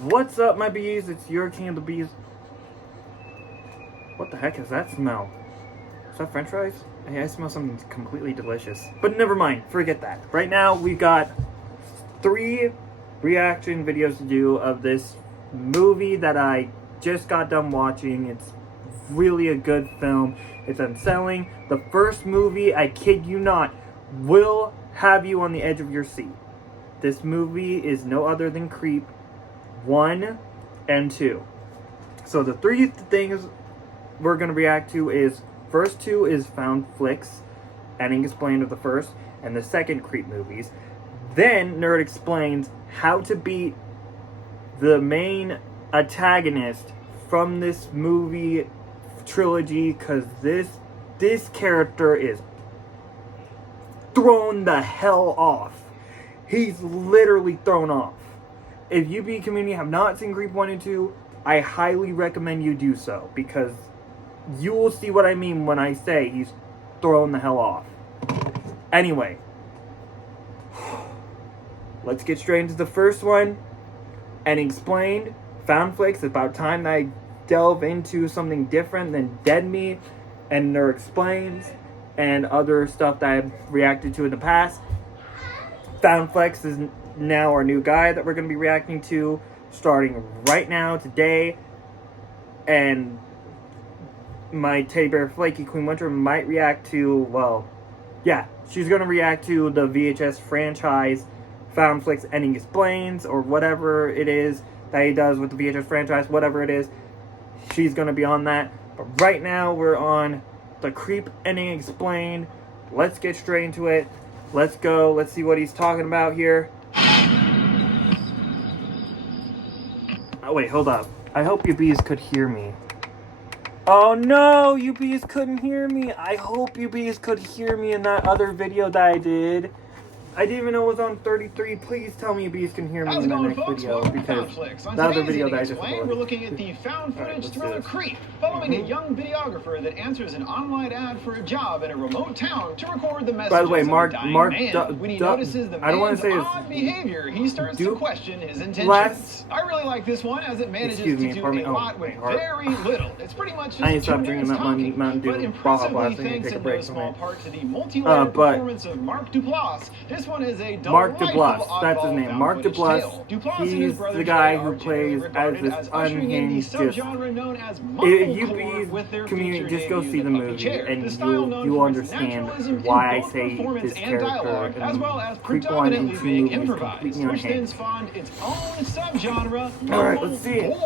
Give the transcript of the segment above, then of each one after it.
What's up, my bees? It's your king of the bees. What the heck is that smell? Is that french fries? Hey, I smell something completely delicious. But never mind, forget that. Right now, we've got 3 reaction videos to do of this movie that I just got done watching. It's really a good film. It's unsettling. The first movie, I kid you not, will have you on the edge of your seat. This movie is no other than Creep 1 and 2. So the 3 things we're going to react to is, first 2 is Found Flicks, Ending Explained of the first, and the second Creep movies. Then Nerd explains how to beat the main antagonist from this movie trilogy, because this character is thrown the hell off. He's literally thrown off. If you, be community, have not seen Creep 1 and 2, I highly recommend you do so, because you will see what I mean when I say he's thrown the hell off. Anyway, let's get straight into the first one. Ending Explained, Found Flicks. It's about time that I delve into something different than Dead Meat and Nerd Explains and other stuff that I've reacted to in the past. Found Flicks is now our new guy that we're going to be reacting to, starting right now, today. And my teddy bear Flaky Queen Winter might react to, well, yeah, she's going to react to the VHS franchise Found Flicks Ending Explains, or whatever it is that he does with the VHS franchise, whatever it is, she's going to be on that. But right now, we're on the Creep Ending Explained. Let's get straight into it. Let's go. Let's see what he's talking about here. Oh, wait, hold up. I hope you bees could hear me. Oh no, you bees couldn't hear me. I hope you bees could hear me in that other video that I did. I didn't even know it was on 33. Please tell me you bees can hear me in the next video, because on the other video that I just uploaded. We're looking at the found footage thriller Creep, following a young videographer that answers an online ad for a job in a remote town to record the messages. By the way, Mark, when he notices the man's odd behavior, he starts to question his intentions. I really like this one, as it manages to do a lot with very little. It's pretty much just 2 minutes talking, but impressively thanks in no small part to the multi-layered performance of Mark Duplass. This one is a Mark Duplass, that's his name. Mark Duplass. He's the guy who plays as this unhinged, just... If you be community, just go see the movie, and you'll understand why I say this character in Creep 1 and 2 movies completely unhinged. Alright, let's see it.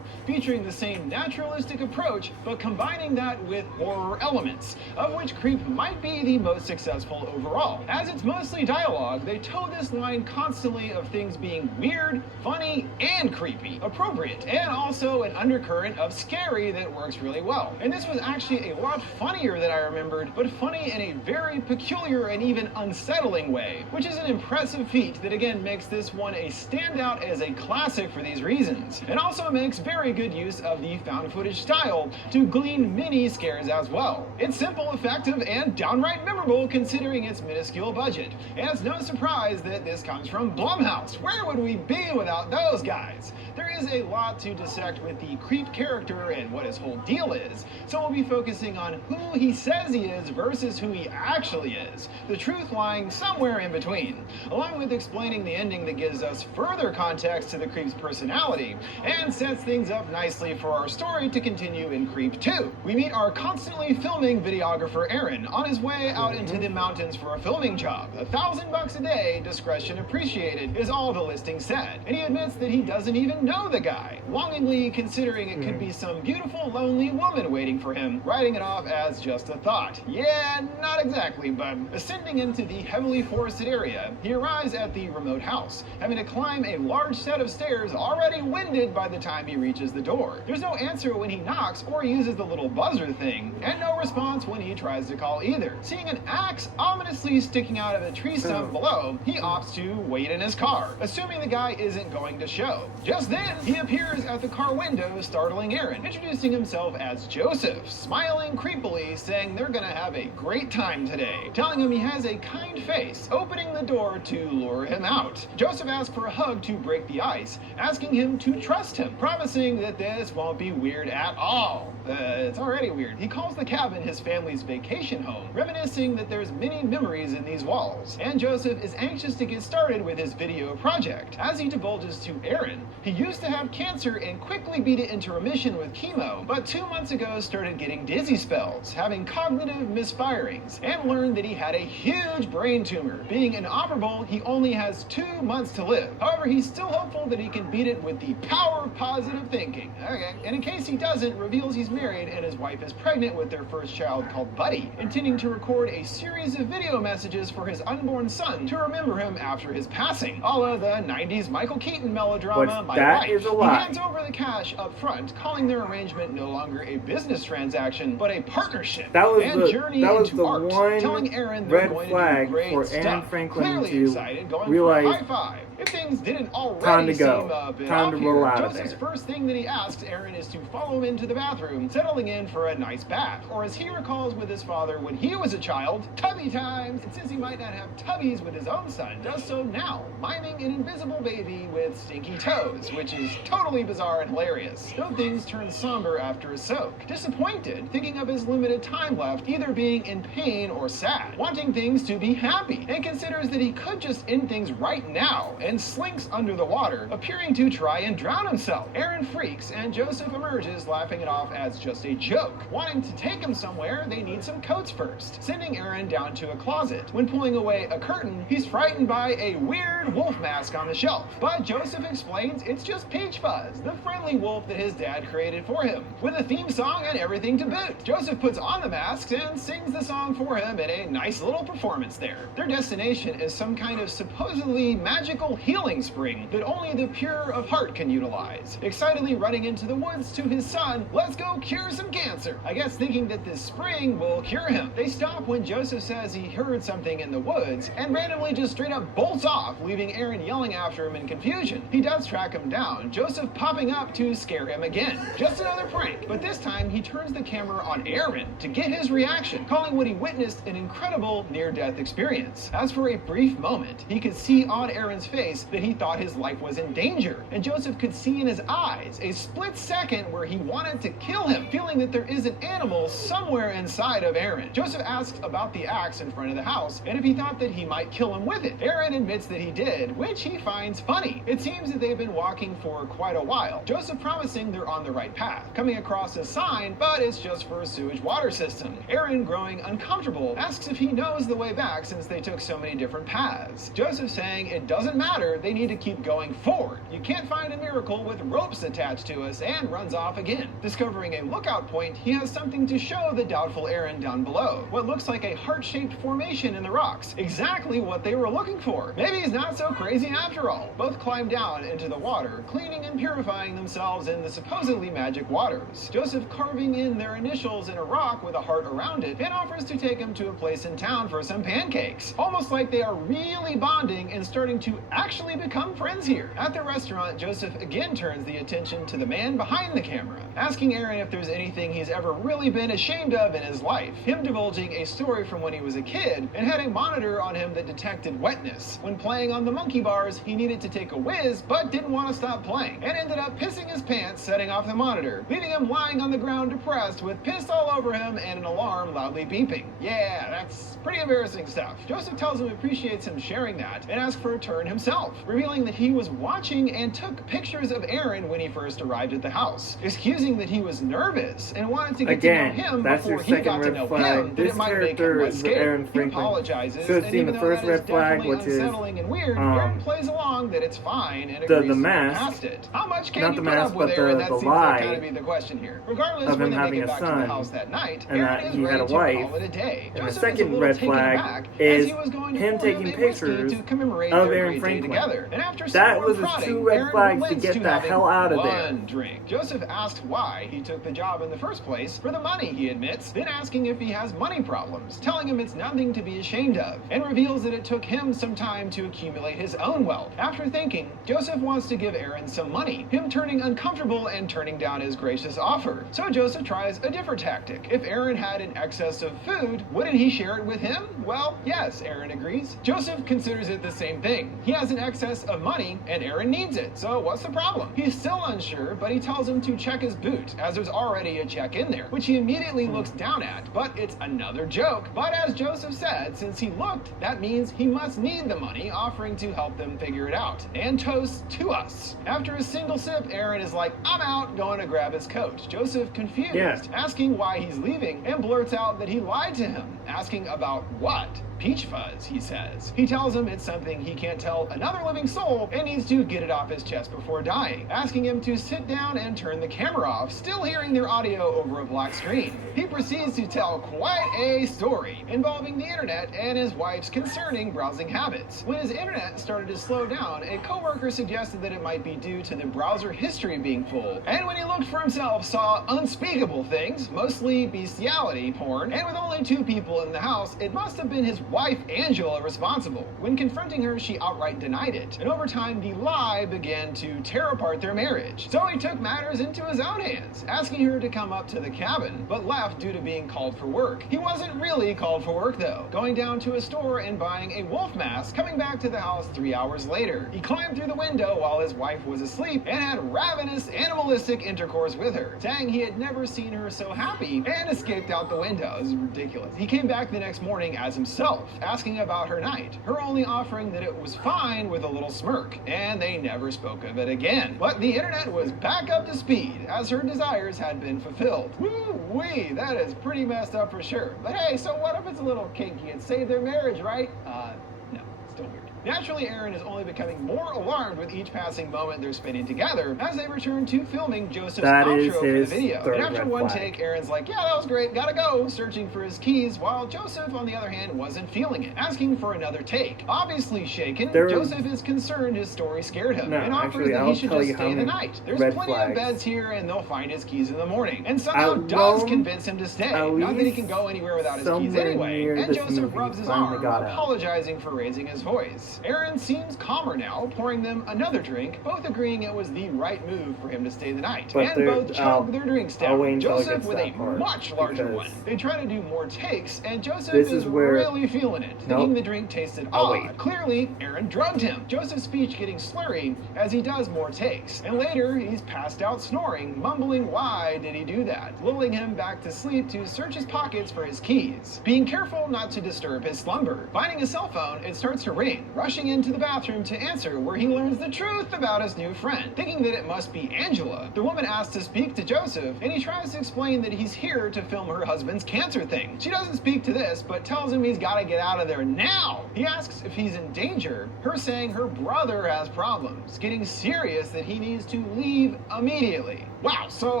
Featuring the same naturalistic approach, but combining that with horror elements, of which Creep might be the most successful overall. As it's mostly dialogue, they toe this line constantly of things being weird, funny, and creepy, appropriate, and also an undercurrent of scary that works really well. And this was actually a lot funnier than I remembered, but funny in a very peculiar and even unsettling way, which is an impressive feat that again makes this one a standout as a classic for these reasons, and also makes very good use of the found footage style to glean mini scares as well. It's simple, effective, and downright memorable considering its minuscule budget. And it's no surprise that this comes from Blumhouse. Where would we be without those guys? There is a lot to dissect with the Creep character and what his whole deal is, so we'll be focusing on who he says he is versus who he actually is, the truth lying somewhere in between, along with explaining the ending that gives us further context to the Creep's personality and sets things up nicely for our story to continue in Creep 2. We meet our constantly filming videographer Aaron on his way out into the mountains for a filming job. $1,000 a day, discretion appreciated, is all the listing said, and he admits that he doesn't even know the guy, longingly considering it could be some beautiful, lonely woman waiting for him, writing it off as just a thought. Yeah, not exactly, but ascending into the heavily forested area, he arrives at the remote house, having to climb a large set of stairs already winded by the time he reaches the door. There's no answer when he knocks or uses the little buzzer thing, and no response when he tries to call either. Seeing an axe ominously sticking out of a tree stump below, he opts to wait in his car, assuming the guy isn't going to show. Just then, he appears at the car window, startling Aaron, introducing himself as Joseph, smiling creepily, saying they're gonna have a great time today, telling him he has a kind face, opening the door to lure him out. Joseph asks for a hug to break the ice, asking him to trust him, promising that this won't be weird at all. It's already weird. He calls the cabin his family's vacation home, reminiscing that there's many memories in these walls. And Joseph is anxious to get started with his video project. As he divulges to Aaron, he used to have cancer and quickly beat it into remission with chemo, but 2 months ago started getting dizzy spells, having cognitive misfirings, and learned that he had a huge brain tumor. Being inoperable, he only has 2 months to live. However, he's still hopeful that he can beat it with the power of positive thinking. Okay. And in case he doesn't, reveals he's married and his wife is pregnant with their first child called Buddy, intending to record a series of video messages for his unborn son to remember him after his passing, a la the 90s Michael Keaton melodrama, My that Wife. is a He lie. hands over the cash up front, calling their arrangement no longer a business transaction, but a partnership. That was and journey that was into the art, one telling Aaron they're red going flag to do great for stuff. Aaron Franklin Clearly to excited, going realize for a high five. If things didn't already time to go. seem a bit Time to off roll here, out of Joseph's there. first thing that he asks Aaron is to follow him into the bathroom, settling in for a nice bath. Or as he recalls with his father when he was a child, tubby times. And since he might not have tubbies with his own son, does so now, miming an invisible baby with stinky toes, which is totally bizarre and hilarious. Though things turn somber after a soak. Disappointed, thinking of his limited time left, either being in pain or sad, wanting things to be happy, and considers that he could just end things right now, and slinks under the water, appearing to try and drown himself. Aaron freaks, and Joseph emerges, laughing it off as just a joke. Wanting to take him somewhere, they need some coats first, sending Aaron down to a closet. When pulling away a curtain, he's frightened by a weird wolf mask on the shelf. But Joseph explains it's just Peach Fuzz, the friendly wolf that his dad created for him, with a theme song and everything to boot. Joseph puts on the masks and sings the song for him in a nice little performance there. Their destination is some kind of supposedly magical healing spring that only the pure of heart can utilize. Excitedly running into the woods to his son, let's go cure some cancer. I guess thinking that this spring will cure him. They stop when Joseph says he heard something in the woods and randomly just straight up bolts off, leaving Aaron yelling after him in confusion. He does track him down, Joseph popping up to scare him again. Just another prank, but this time he turns the camera on Aaron to get his reaction, calling what he witnessed an incredible near-death experience. As for a brief moment, he could see on Aaron's face that he thought his life was in danger, and Joseph could see in his eyes a split second where he wanted to kill him, feeling that there is an animal somewhere inside of Aaron. Joseph asks about the axe in front of the house, and if he thought that he might kill him with it. Aaron admits that he did, which he finds funny. It seems that they've been walking for quite a while, Joseph promising they're on the right path, coming across a sign, but it's just for a sewage water system. Aaron, growing uncomfortable, asks if he knows the way back since they took so many different paths. Joseph saying it doesn't matter, they need to keep going forward. You can't find a miracle with ropes attached to us, and runs off again. Discovering a lookout point, he has something to show the doubtful Aaron down below. What looks like a heart-shaped formation in the rocks. Exactly what they were looking for. Maybe he's not so crazy after all. Both climb down into the water, cleaning and purifying themselves in the supposedly magic waters. Joseph carving in their initials in a rock with a heart around it, and offers to take him to a place in town for some pancakes. Almost like they are really bonding and starting to actually become friends here. At the restaurant, Joseph again turns the attention to the man behind the camera, asking Aaron if there's anything he's ever really been ashamed of in his life. Him divulging a story from when he was a kid and had a monitor on him that detected wetness. When playing on the monkey bars, he needed to take a whiz but didn't want to stop playing, and ended up pissing his pants setting off the monitor, leaving him lying on the ground depressed with piss all over him and an alarm loudly beeping. Yeah, that's pretty embarrassing stuff. Joseph tells him he appreciates him sharing that and asks for a turn himself, revealing that he was watching and took pictures of Aaron when he first arrived at the house, excusing that he was nervous and wanted to get to know him that's before your he second got to red know flag. him, that This it might make him character less is scared. Aaron He Franklin. apologizes, Should have and seen even the though first that red is flag, definitely which is unsettling and weird, Aaron plays along that it's fine and the agrees to mask. past it. How much can Not you the put mask, up with but Aaron that the seems to kind lie of be the question here. Regardless, of when him they having make a it back to son the house that night, and Aaron that is he had ready a to wife. call it a day. And the Joseph is a second little red taken flag aback is as he was going to him pour taking him a whiskey pictures to commemorate of their Aaron great Franklin. day together. And after some That more was his prodding, 2 red Aaron flags to relents get to the having hell out of there. one drink. Joseph asks why he took the job in the first place for the money, he admits, then asking if he has money problems, telling him it's nothing to be ashamed of, and reveals that it took him some time to accumulate his own wealth. After thinking, Joseph wants to give Aaron some money, him turning uncomfortable and turning down his gracious offer. So Joseph tries a different tactic. If Aaron had an excess of food, wouldn't he share it with him? Well, yes, Aaron agrees. Joseph considers it the same thing. He has an excess of money, and Aaron needs it, so what's the problem? He's still unsure, but he tells him to check his boot, as there's already a check in there, which he immediately looks down at, but it's another joke. But as Joseph said, since he looked, that means he must need the money, offering to help them figure it out. And toast to us. After a single sip, Aaron is like, I'm out, going to grab his coat. Joseph confused, asking why he's leaving, and blurts out that he lied to him, asking about what? Peach fuzz, he says. He tells him it's something he can't tell another living soul and needs to get it off his chest before dying, asking him to sit down and turn the camera off, still hearing their audio over a black screen. He proceeds to tell quite a story involving the internet and his wife's concerning browsing habits. When his internet started to slow down, a coworker suggested that it might be due to the browser history being full, and when he looked for himself, saw unspeakable things, mostly bestiality porn, and with only 2 people in the house, it must have been his wife Angela responsible. When confronting her, she outright denied it, and over time the lie began to tear apart their marriage. So he took matters into his own hands, asking her to come up to the cabin, but left due to being called for work. He wasn't really called for work though, going down to a store and buying a wolf mask, coming back to the house 3 hours later. He climbed through the window while his wife was asleep and had ravenous animalistic intercourse with her, saying he had never seen her so happy, and escaped out the window. This is ridiculous. He came back the next morning as himself, asking about her night, her only offering that it was fine with a little smirk, and they never spoke of it again. But the internet was back up to speed, as her desires had been fulfilled. Woo-wee, that is pretty messed up for sure. But hey, so what if it's a little kinky? It saved their marriage, right? No, still weird. Naturally, Aaron is only becoming more alarmed with each passing moment they're spending together as they return to filming Joseph's outro for the video. And after one take, Aaron's like, yeah, that was great, gotta go, searching for his keys, while Joseph, on the other hand, wasn't feeling it, asking for another take. Obviously shaken, Joseph is concerned his story scared him, and offers that he should just stay the night. There's plenty of beds here, and they'll find his keys in the morning. And somehow does convince him to stay, not that he can go anywhere without his keys anyway. And Joseph rubs his arm, apologizing for raising his voice. Aaron seems calmer now, pouring them another drink, both agreeing it was the right move for him to stay the night. And both chug their drinks down, Joseph with a much larger one. They try to do more takes, and Joseph is really feeling it, thinking the drink tasted odd. Clearly, Aaron drugged him, Joseph's speech getting slurry as he does more takes. And later, he's passed out snoring, mumbling why did he do that, lulling him back to sleep to search his pockets for his keys. Being careful not to disturb his slumber. Finding his cell phone, it starts to ring, rushing into the bathroom to answer, where he learns the truth about his new friend, thinking that it must be Angela. The woman asks to speak to Joseph, and he tries to explain that he's here to film her husband's cancer thing. She doesn't speak to this, but tells him he's gotta get out of there now. He asks if he's in danger, her saying her brother has problems, getting serious that he needs to leave immediately. Wow, so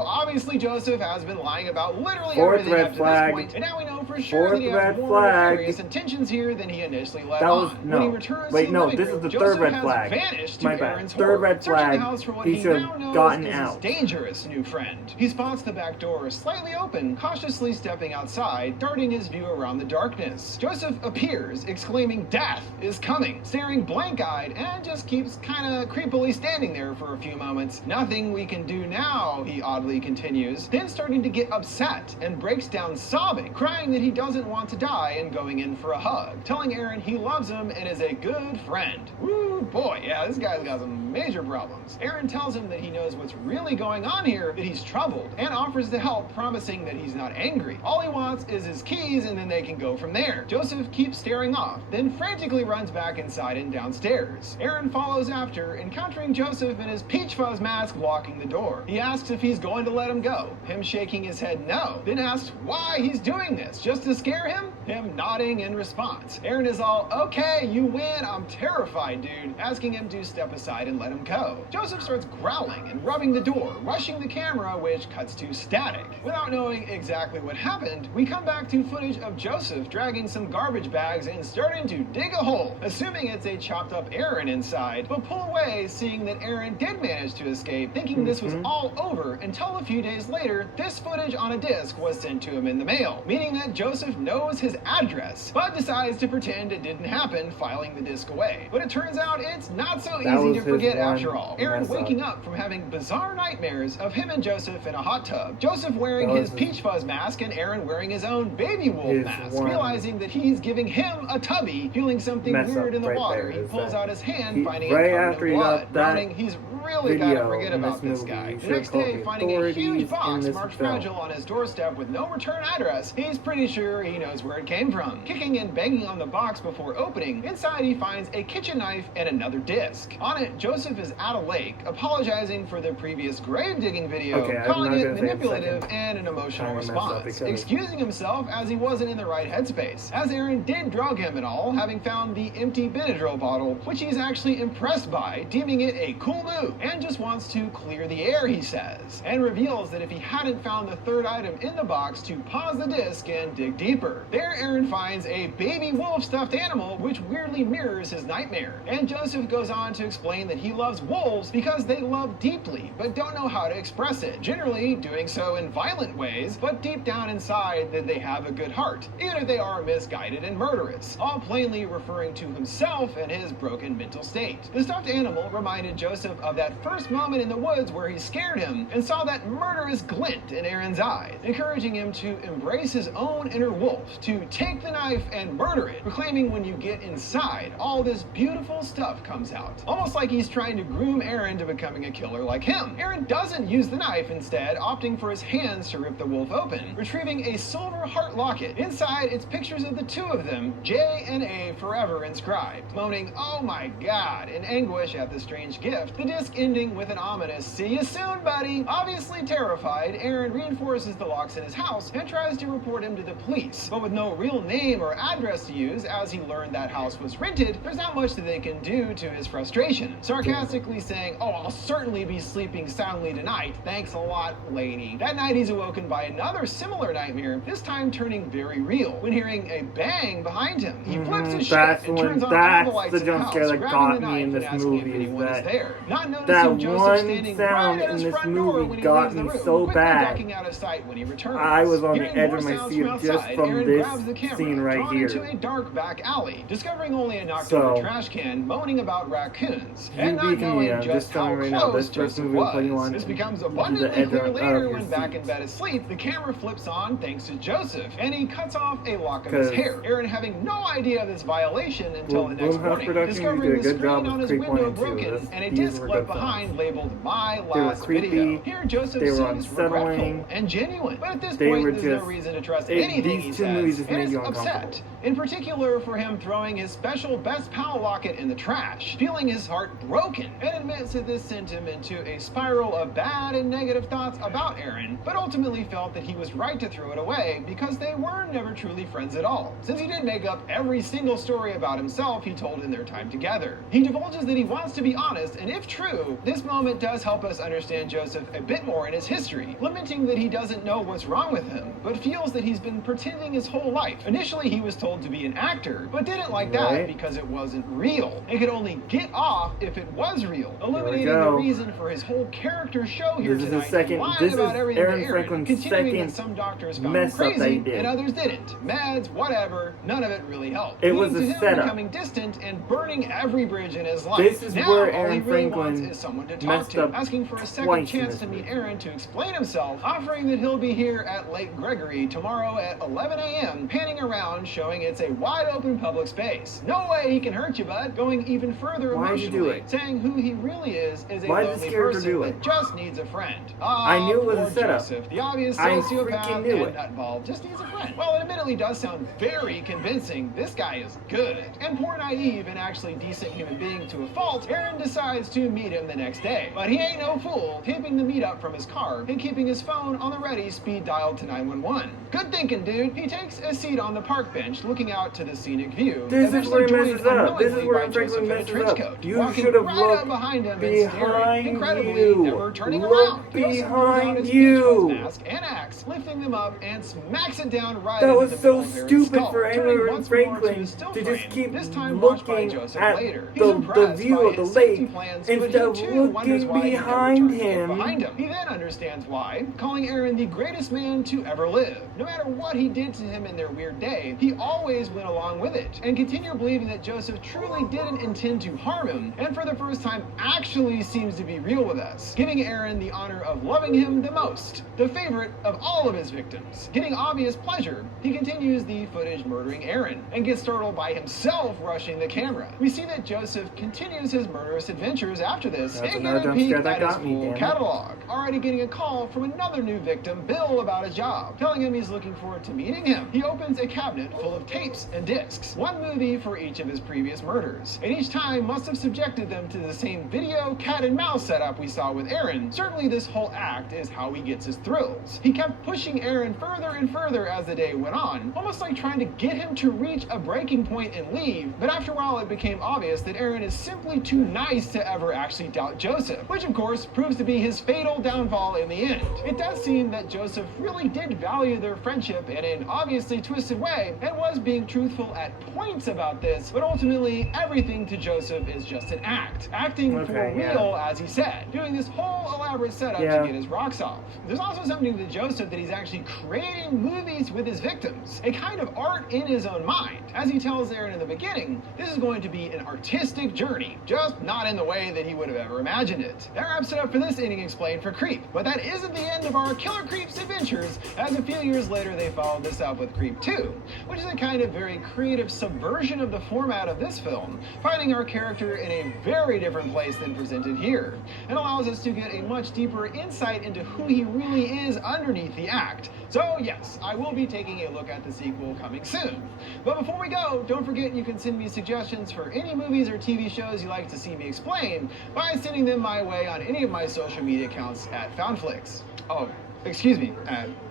obviously Joseph has been lying about literally everything up to this point, and now we know for sure that he has more nefarious intentions here than he initially let on. When he returns to the living room, Joseph has vanished to Aaron's home, searching the house for what he now knows is his dangerous new friend. He spots the back door slightly open, cautiously stepping outside, darting his view around the darkness. Joseph appears, exclaiming death is coming, staring blank-eyed, and just keeps kinda creepily standing there for a few moments. Nothing we can do now, he oddly continues, then starting to get upset and breaks down sobbing, crying that he doesn't want to die and going in for a hug, telling Aaron he loves him and is a good friend. Woo boy, yeah, this guy's got some major problems. Aaron tells him that he knows what's really going on here, that he's troubled, and offers to help, promising that he's not angry. All he wants is his keys and then they can go from there. Joseph keeps staring off, then frantically runs back inside and downstairs. Aaron follows after, encountering Joseph in his peach fuzz mask blocking the door. He asks if he's going to let him go, him shaking his head no, then asks why he's doing this, just to scare him? Him nodding in response. Aaron is all, okay, you win, I'm terrified, dude, asking him to step aside and let him go. Joseph starts growling and rubbing the door, rushing the camera, which cuts to static. Without knowing exactly what happened, we come back to footage of Joseph dragging some garbage bags and starting to dig a hole, assuming it's a chopped up Aaron inside, but pull away seeing that Aaron did manage to escape, thinking this was all over until a few days later, this footage on a disc was sent to him in the mail, meaning that Joseph knows his address, but decides to pretend it didn't happen, filing the disc away. But it turns out it's not so easy to forget after all. Aaron waking up from having bizarre nightmares of him and Joseph in a hot tub, Joseph wearing his Peach Fuzz mask and Aaron wearing his own baby wolf mask, realizing that he's giving him a tubby, feeling something weird in the water. He pulls out his hand, finding a covered in blood, groaning he's really gotta forget about this guy. The next day, finding a huge box marked fragile on his doorstep with no return address, he's pretty sure he knows where it came from. Kicking and banging on the box before opening, inside he finds a kitchen knife and another disc. On it, Joseph is at a lake, apologizing for the previous grave digging video, calling it manipulative and an emotional response, excusing himself as he wasn't in the right headspace, as Aaron did drug him and all, having found the empty Benadryl bottle, which he's actually impressed by, deeming it a cool move, and just wants to clear the air, he says, and reveals that if he hadn't found the third item in the box, to pause the disc and dig deeper. There, Aaron finds a baby wolf stuffed animal, which weirdly mirrors his nightmare, and Joseph goes on to explain that he loves wolves because they love deeply, but don't know how to express it, generally doing so in violent ways, but deep down inside that they have a good heart, even if they are misguided and murderous, all plainly referring to himself and his broken mental state. The stuffed animal reminded Joseph of that first moment in the woods where he scared him and saw that murderous glint in Aaron's eyes, encouraging him to embrace his own inner wolf, to take the knife and murder it, proclaiming when you get inside, all this beautiful stuff comes out. Almost like he's trying to groom Aaron to becoming a killer like him. Aaron doesn't use the knife, instead opting for his hands to rip the wolf open, retrieving a silver heart locket. Inside, it's pictures of the two of them, J and A forever inscribed, moaning, "Oh my God," in anguish at the strange gift, the disc ending with an ominous, "See you soon, buddy." Obviously terrified, Aaron reinforces the locks in his house and tries to report him to the police, but with no real name or address to use, as he learned that house was rented, there's not much that they can do to his frustration, sarcastically saying, "Oh, I'll certainly be sleeping soundly tonight, thanks a lot, lady." That night he's awoken by another similar nightmare, this time turning very real, when hearing a bang behind him. He flips his shit and turns on all the lights in the house, grabbing the knife and asking if anyone is there. Not noticing Joseph standing right at his front door when he leaves the room, quickly ducking out of sight when he returns. I was on the Hearing edge more of my sounds seat from just outside, from Aaron this grabs the camera, scene right drawn here. into a dark back alley, discovering only a knocked-over trash can, moaning about raccoons, and not knowing just how close Joseph was. This becomes abundantly clear later when back in bed asleep, the camera flips on thanks to Joseph, and he cuts off a lock of his hair. Aaron having no idea of this violation until the next morning, discovering the screen on his window broken and a disc left behind labeled "My Last Video." Here Joseph seems regretful and genuine, but at this point there's no reason to trust anything he says, and is upset, in particular for him throwing his special best pal locket in the trash, feeling his heart broken, and admits that this sent him into a spiral of bad and negative thoughts about Aaron, but ultimately felt that he was right to throw it away because they were never truly friends at all, since he did make up every single story about himself he told in their time together. He divulges that he wants to be honest, and if true, this moment does help us understand Joseph a bit more in his history, lamenting that he doesn't know what's wrong with him, but feels that he's been pretending his whole life. Initially he was told to be an actor, but didn't like that because it wasn't real. It could only get off if it was real, illuminating the reason for his whole character show here tonight. This is Aaron Franklin's continuing that some doctors found him crazy and others didn't. Meds, whatever, none of it really helped. It was a him setup. Becoming distant and burning every bridge in his life. This is now, where all he Aaron really wants Franklin is someone to talk to, asking for a second twice in chance this to meet movie. Aaron to explain himself, offering that he'll be here at Lake Gregory tomorrow at 11 a.m., panning around, showing it's a wide open public space. No way he can hurt you, bud. Going even further Why'd you do emotionally, it? saying who he really is a Why did lonely this character person do that it? just needs a friend. I knew it was a poor setup. Joseph, the obvious I sociopath freaking knew and it. nutball, just needs a friend. While it admittedly does sound very convincing, this guy is good. And poor naive and actually decent human being to a fault, Aaron decides to meet him the next day. But he ain't no fool, taping the meetup from his car and keeping his phone on the ready, speed dialed to 911. Good thinking, dude. He takes a seat on the park bench, looking out to the scenic view. This is where he eventually messes joined up. This is unknowingly where by Franklin Joseph in a messes trench up. coat, You walking should have right look up behind him and behind staring, incredibly you. never turning Look around. Joseph moves out behind his you. Beach Boys mask and axe, lifting them up and smacks it down right That into was the so middle of Aaron's stupid skull, for turning Aaron once more to Franklin a still to just frame, keep this time watched by looking Joseph at later. He's the impressed view by of the his safety lake plans, instead but of he too wonders looking why he never behind turned to look him. behind him. He then understands why, calling Aaron the greatest man to ever live. No matter what he did to him in their weird day, he always went along with it, and continued believing that Joseph truly didn't intend to harm him, and for the first time actually seems to be real with us, giving Aaron the honor of loving him the most, the favorite of all of his victims. Getting obvious pleasure, he continues the footage murdering Aaron, and gets startled by himself rushing the camera. We see that Joseph continues his murderous adventures after this, That's and another get a jump peek scare that at his got me, full damn it. catalog. Already getting a call from another new victim, Bill, about his job, telling him he's looking forward to meeting him. He opens a cabinet full of tapes and discs, one movie for each of his previous murders, and each time must have subjected them to the same video cat and mouse setup we saw with Aaron. Certainly this whole act is how he gets his thrills. He kept pushing Aaron further and further as the day went on, almost like trying to get him to reach a breaking point and leave, but after a while it became obvious that Aaron is simply too nice to ever actually doubt Joseph, which of course proves to be his fatal downfall in the end. It does seem that Joseph really did value their friendship in an obviously twisted way, and was being truthful at points about this, but ultimately everything to Joseph is just an act. Acting for real, as he said, doing this whole elaborate setup to get his rocks off. There's also something to Joseph that he's actually creating movies with his victims, a kind of art in his own mind. As he tells Aaron in the beginning, this is going to be an artistic journey, just not in the way that he would have ever imagined it. That wraps it up for this Ending Explained for Creep, but that isn't the end of our Killer Creeps adventures, as a few years later they followed this up with Creep 2, which is a kind of very creative subversion of the format of this film, finding our character in a very different place than presented here, and allows us to get a much deeper insight into who he really is underneath the act. So yes, I will be taking a look at the sequel coming soon. But before we go, don't forget you can send me suggestions for any movies or TV shows you'd like to see me explain by sending them my way on any of my social media accounts at FoundFlix. Oh, excuse me,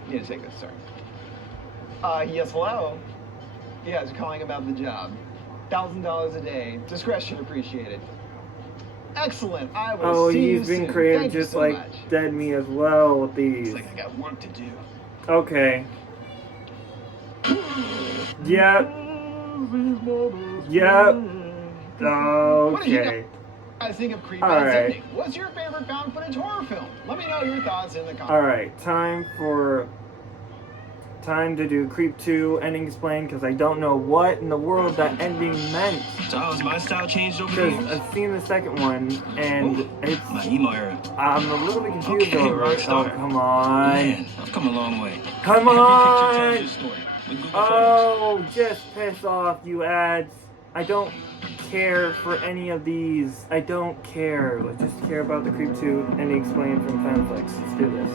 need to take this, sorry. Yes, hello? Yes, calling about the job. $1,000 a day. Discretion appreciated. Excellent. I will see you soon. Oh, he's been creative. Thank you just so like much. Dead Me as well with these. Looks like I got work to do. Okay. Yep. Yep. What did you Okay. guys think of Creep All Man's right. Ending? What's your favorite found footage horror film? Let me know your thoughts in the comments. Alright, time to do Creep 2 Ending Explained, because I don't know what in the world that ending meant. So how has my style changed over the Because years? I've seen the second one, and it's My emo era. I'm a little bit confused Okay, over it. Oh, Rockstar. come on. Man, I've come a long way. Come Every picture on! tells your story. With Google Photos. Oh, just piss off, you ads. I don't care for any of these. I don't care. Let's just care about the Creep 2 Ending Explained from Fanflix. Let's do this.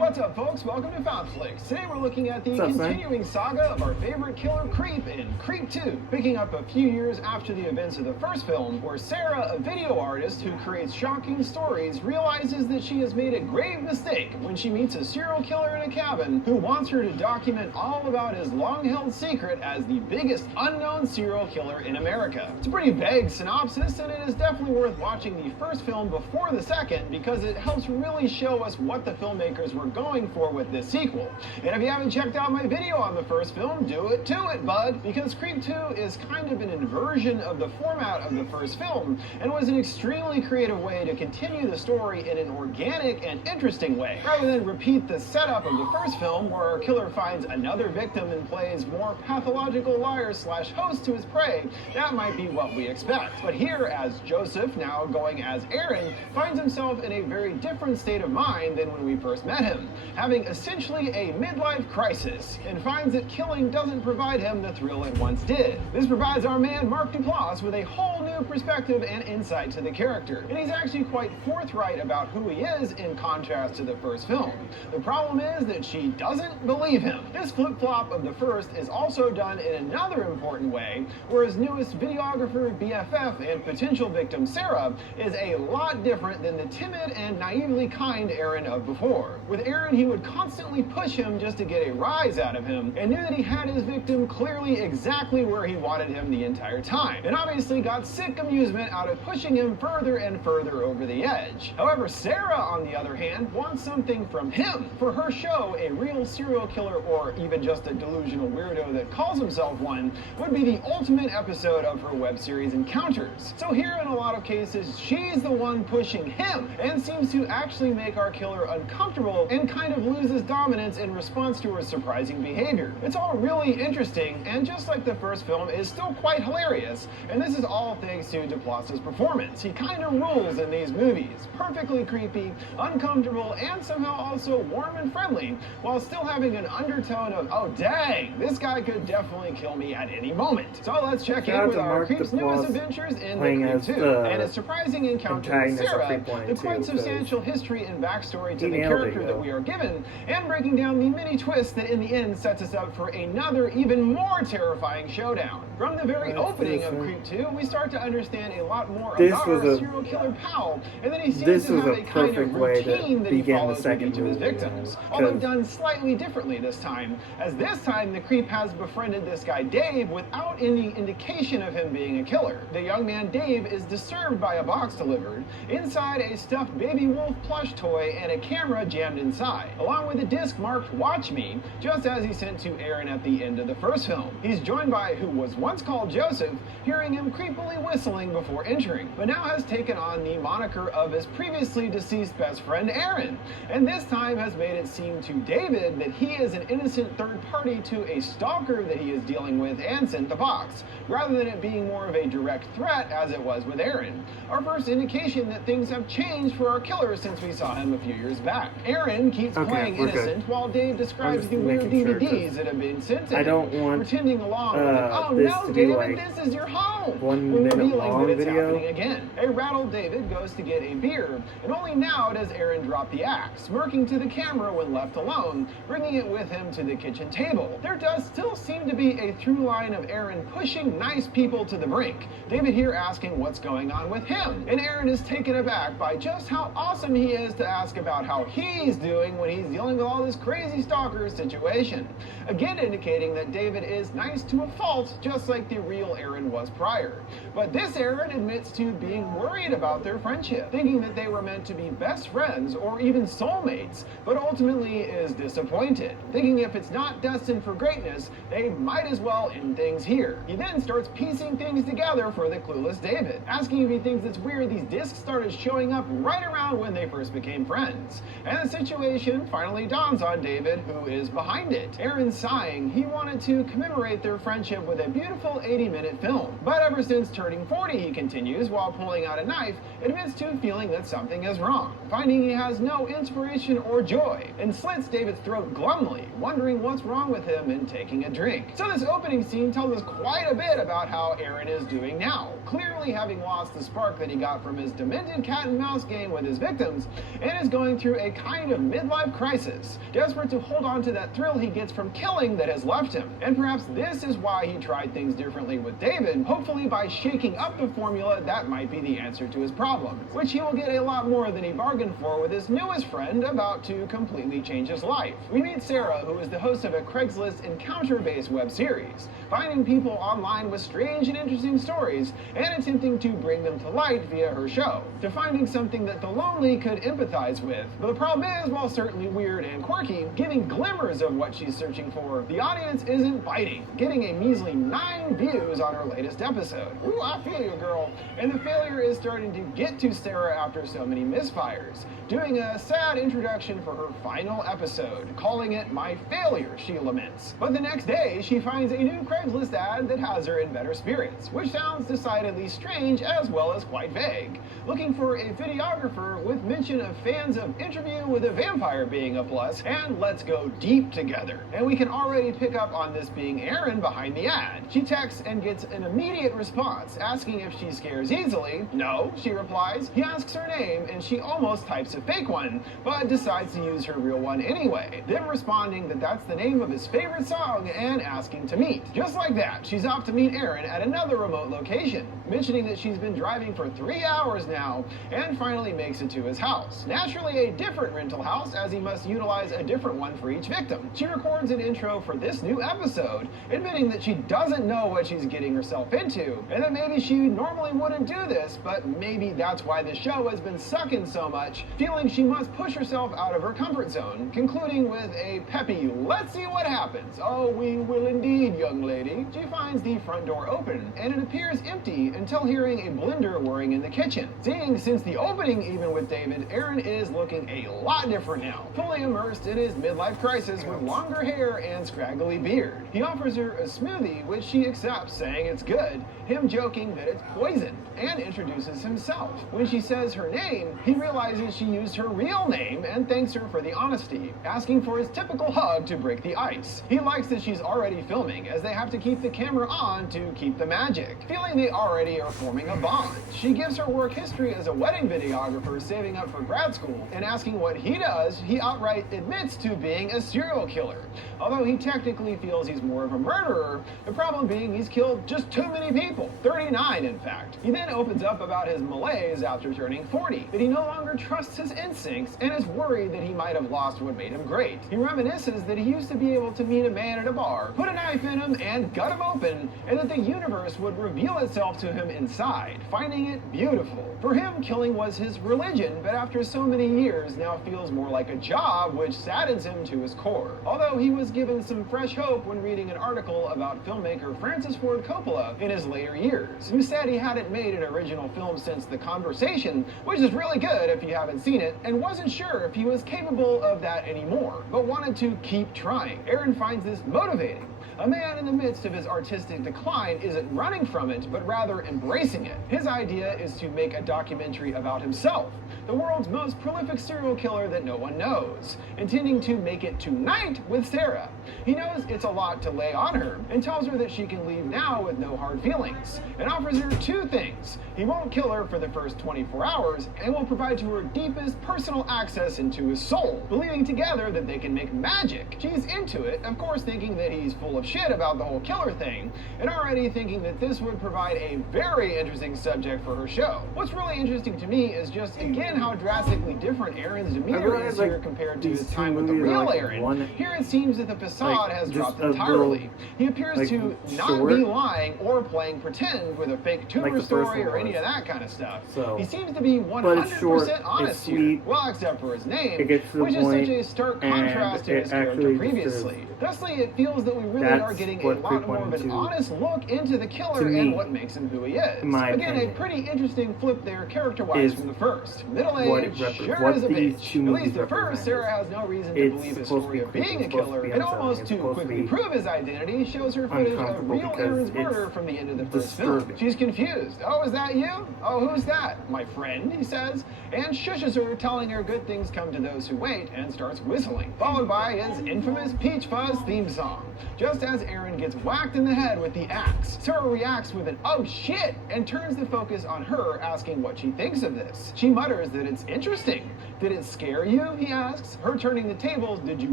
What's up, folks? Welcome to FoundFlix. Today we're looking at the What's up, man? continuing saga of our favorite killer Creep in Creep 2, picking up a few years after the events of the first film, where Sarah, a video artist who creates shocking stories, realizes that she has made a grave mistake when she meets a serial killer in a cabin who wants her to document all about his long-held secret as the biggest unknown serial killer in America. It's a pretty vague synopsis, and it is definitely worth watching the first film before the second, because it helps really show us what the filmmakers were going for with this sequel. And if you haven't checked out my video on the first film, do it to it, bud, because Creep 2 is kind of an inversion of the format of the first film, and was an extremely creative way to continue the story in an organic and interesting way, rather than repeat the setup of the first film, where our killer finds another victim and plays more pathological liar slash host to his prey. That might be what we expect. But here, as Joseph, now going as Aaron, finds himself in a very different state of mind than when we first met him, having essentially a midlife crisis, and finds that killing doesn't provide him the thrill it once did. This provides our man Mark Duplass with a whole new perspective and insight to the character, and he's actually quite forthright about who he is in contrast to the first film. The problem is that she doesn't believe him. This flip-flop of the first is also done in another important way, where his newest videographer, BFF, and potential victim Sarah is a lot different than the timid and naively kind Aaron of before. With Aaron Aaron, he would constantly push him just to get a rise out of him, and knew that he had his victim clearly exactly where he wanted him the entire time, and obviously got sick amusement out of pushing him further and further over the edge. However, Sarah, on the other hand, wants something from him. For her show, a real serial killer, or even just a delusional weirdo that calls himself one, would be the ultimate episode of her web series Encounters. So here, in a lot of cases, she's the one pushing him, and seems to actually make our killer uncomfortable and kind of loses dominance in response to her surprising behavior. It's all really interesting, and just like the first film, is still quite hilarious, and this is all thanks to Duplass's performance. He kind of rules in these movies. Perfectly creepy, uncomfortable, and somehow also warm and friendly, while still having an undertone of, oh dang, this guy could definitely kill me at any moment. So let's check in with our Creep's newest adventures in The Creep 2, and a surprising encounter with Sarah, the quite substantial history and backstory to the character that we are given, and breaking down the many twists that in the end sets us up for another even more terrifying showdown. From the very opening of Creep 2, we start to understand a lot more about our serial killer pal, and then he seems to have a kind of routine that he follows with each of his victims, although done slightly differently this time, as this time the creep has befriended this guy Dave without any indication of him being a killer. The young man Dave is disturbed by a box delivered, inside a stuffed baby wolf plush toy and a camera jammed inside, along with a disc marked Watch Me, just as he sent to Aaron at the end of the first film. He's joined by who was once called Joseph, hearing him creepily whistling before entering, but now has taken on the moniker of his previously deceased best friend Aaron, and this time has made it seem to David that he is an innocent third party to a stalker that he is dealing with and sent the box, rather than it being more of a direct threat as it was with Aaron. Our first indication that things have changed for our killer since we saw him a few years back. Aaron keeps playing innocent while Dave describes the weird DVDs that have been sent to him, pretending along with it. Oh no, David, like this is your home! When revealing that it's happening again. A rattled David goes to get a beer, and only now does Aaron drop the axe, smirking to the camera when left alone, bringing it with him to the kitchen table. There does still seem to be a through line of Aaron pushing nice people to the brink. David here asking what's going on with him, and Aaron is taken aback by just how awesome he is to ask about how he's doing when he's dealing with all this crazy stalker situation. Again indicating that David is nice to a fault, just like the real Aaron was prior. But this Aaron admits to being worried about their friendship, thinking that they were meant to be best friends or even soulmates, but ultimately is disappointed, thinking if it's not destined for greatness, they might as well end things here. He then starts piecing things together for the clueless David, asking if he thinks it's weird these discs started showing up right around when they first became friends. And the situation finally dawns on David, who is behind it. Aaron sighing, he wanted to commemorate their friendship with a beautiful 80-minute film. But ever since turning 40, he continues, while pulling out a knife, admits to feeling that something is wrong, finding he has no inspiration or joy, and slits David's throat glumly, wondering what's wrong with him and taking a drink. So this opening scene tells us quite a bit about how Aaron is doing now, clearly having lost the spark that he got from his demented cat and mouse game with his victims, and is going through a kind of midlife crisis, desperate to hold on to that thrill he gets from killing that has left him. And perhaps this is why he tried things differently with David, hopefully by shaking up the formula that might be the answer to his problems, which he will get a lot more than he bargained for with his newest friend about to completely change his life. We meet Sarah, who is the host of a Craigslist encounter-based web series, finding people online with strange and interesting stories and attempting to bring them to light via her show, to finding something that the lonely could empathize with. But the problem is, while certainly weird and quirky, giving glimmers of what she's searching for, the audience isn't biting, getting a measly 9 views on her latest episode. Ooh, I feel you, girl. And the failure is starting to get to Sarah after so many misfires, doing a sad introduction for her final episode, calling it My Failure, she laments. But the next day, she finds a new Craigslist ad that has her in better spirits, which sounds decidedly strange as well as quite vague. Looking for a videographer with mention of fans of Interview with a Vampire being a plus, and let's go deep together. And we can already pick up on this being Aaron behind the ad. She texts and gets an immediate response, asking if she scares easily. No, she replies. He asks her name, and she almost types a fake one, but decides to use her real one anyway, then responding that that's the name of his favorite song and asking to meet. Just like that, she's off to meet Aaron at another remote location. mentioning that she's been driving for 3 hours now, and finally makes it to his house. Naturally a different rental house, as he must utilize a different one for each victim. She records an intro for this new episode, admitting that she doesn't know what she's getting herself into, and that maybe she normally wouldn't do this, but maybe that's why the show has been sucking so much, feeling she must push herself out of her comfort zone, concluding with a peppy, "Let's see what happens." "Oh, we will indeed, young lady." She finds the front door open, and it appears empty until hearing a blender whirring in the kitchen. Seeing since the opening even with David, Aaron is looking a lot different now, fully immersed in his midlife crisis with longer hair and scraggly beard. He offers her a smoothie, which she accepts, saying it's good, him joking that it's poison, and introduces himself. When she says her name, he realizes she used her real name and thanks her for the honesty, asking for his typical hug to break the ice. He likes that she's already filming, as they have to keep the camera on to keep the magic, feeling they already are forming a bond. She gives her work history as a wedding videographer saving up for grad school, and asking what he does, he outright admits to being a serial killer. Although he technically feels he's more of a murderer, the problem being he's killed just too many people, 39 in fact. He then opens up about his malaise after turning 40, that he no longer trusts his instincts and is worried that he might have lost what made him great. He reminisces that he used to be able to meet a man at a bar, put a knife in him and gut him open, and that the universe would reveal itself to him inside, finding it beautiful. For him, killing was his religion, but after so many years now feels more like a job, which saddens him to his core. Although he was given some fresh hope when reading an article about filmmaker Francis Ford Coppola in his later years, who said he hadn't made an original film since The Conversation, which is really good if you haven't seen it, and wasn't sure if he was capable of that anymore, but wanted to keep trying. Aaron finds this motivating. A man in the midst of his artistic decline isn't running from it, but rather embracing it. His idea is to make a documentary about himself, the world's most prolific serial killer that no one knows, intending to make it tonight with Sarah. He knows it's a lot to lay on her, and tells her that she can leave now with no hard feelings, and offers her two things. He won't kill her for the first 24 hours, and will provide to her deepest personal access into his soul, believing together that they can make magic. She's into it, of course thinking that he's full of shit about the whole killer thing, and already thinking that this would provide a very interesting subject for her show. What's really interesting to me is just, again, how drastically different Aaron's demeanor is here compared to his time with the real Aaron. Here it seems that the facade has dropped entirely. He appears to not be lying or playing pretend with a fake tumor story or any of that kind of stuff. So, he seems to be 100% honest here, well, except for his name, which is such a stark contrast to his character previously. Thusly, it feels that we really are getting a lot more of an honest look into the killer and what makes him who he is. Again, a pretty interesting flip there character-wise from the first. Middle-aged, sure as a bitch. At least at first, Sarah has no reason to believe his story of being a killer, and almost to quickly prove his identity, shows her footage of real Aaron's murder from the end of the first film. She's confused. "Oh, is that you? Oh, who's that?" "My friend," he says, and shushes her, telling her good things come to those who wait, and starts whistling, followed by his infamous Peach Fuzz theme song. Just as Aaron gets whacked in the head with the axe, Sarah reacts with an "oh shit" and turns the focus on her, asking what she thinks of this. She mutters that it's interesting. "Did it scare you?" he asks, her turning the tables. "Did you